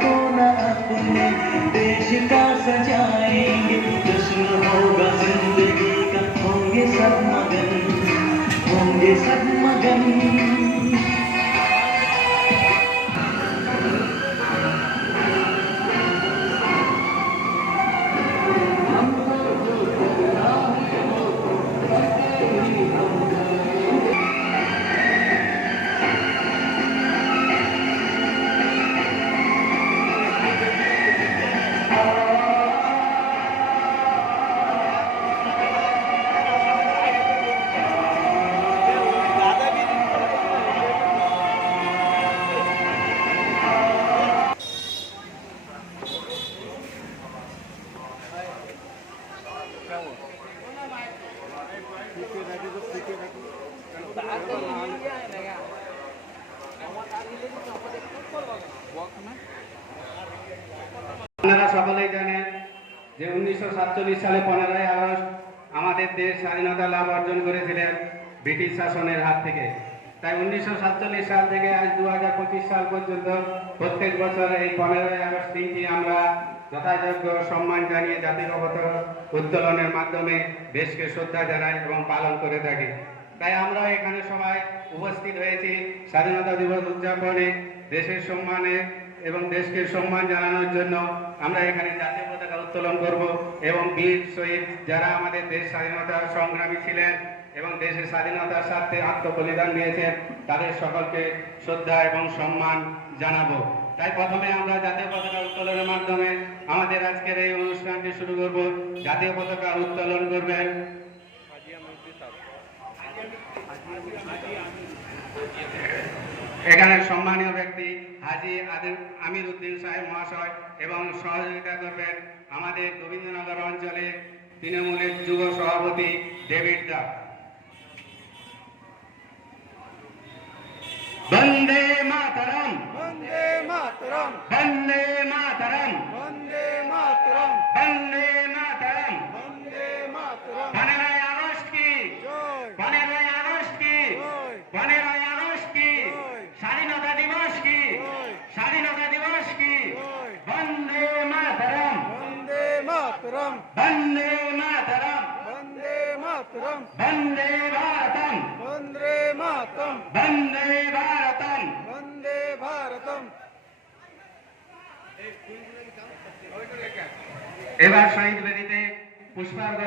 को न अपने देश का सजाएंगे, जश्न होगा जिंदगी का, होंगे सब मगन, होंगे सब मगन। আপনারা সকলেই জানেন যে 1947 সালে 15ই আগস্ট আমাদের দেশ স্বাধীনতা লাভ অর্জন করেছিলেন ব্রিটিশ শাসনের হাত থেকে। তাই 1947 সাল থেকে আজ 2025 সাল পর্যন্ত প্রত্যেক বছর এই 15ই আগস্ট দিনটি আমরা যথাযোগ্য সম্মান জানিয়ে জাতীয় পতাকা উত্তোলনের মাধ্যমে দেশকে শ্রদ্ধা জানাই এবং পালন করে থাকি। তাই আমরা এখানে সবাই উপস্থিত হয়েছি স্বাধীনতা দিবস উদযাপনে দেশের সম্মানে এবং দেশকে সম্মান জানানোর জন্য। আমরা এখানে জাতীয় পতাকা উত্তোলন করব এবং বীর শহীদ যারা আমাদের দেশ স্বাধীনতা সংগ্রামী ছিলেন এবং দেশের স্বাধীনতার স্বার্থে আত্মবলিদান দিয়েছেন তাদের সকলকে শ্রদ্ধা এবং সম্মান জানাবো। তাই প্রথমে আমরা জাতীয় পতাকা উত্তোলনের মাধ্যমে আমাদের আজকের এই অনুষ্ঠানটি শুরু করব। জাতীয় পতাকা উত্তোলন করবেন এখানে সম্মানীয় ব্যক্তি হাজী আমির উদ্দিন সাহেব মহাশয় এবং সহযোগিতা করবেন আমাদের গোবিন্দনগর অঞ্চলে তৃণমূলের যুব সভাপতি ডেভিড দা। বন্দে মাতরম, বন্দে মাতরম, বন্দে মাতরম, বন্দে মাতরম, বন্দে মাতরম। বন্দে মাতরম। 15ই আগস্ট কি জয়, 15ই আগস্ট কি জয়, 15ই আগস্ট কি জয়, স্বাধীনতা দিবস কি জয়, স্বাধীনতা দিবস কি জয়। বন্দে মাতরম, বন্দে মাতরম, বন্দে মাতরম, বন্দে মাতরম, বন্দে ভারতম, বন্দে মাতরম, বন্দে ভারতম। বন্দে ভারতম। এবার শহীদ বেদিতে পুষ্পার্ঘ্য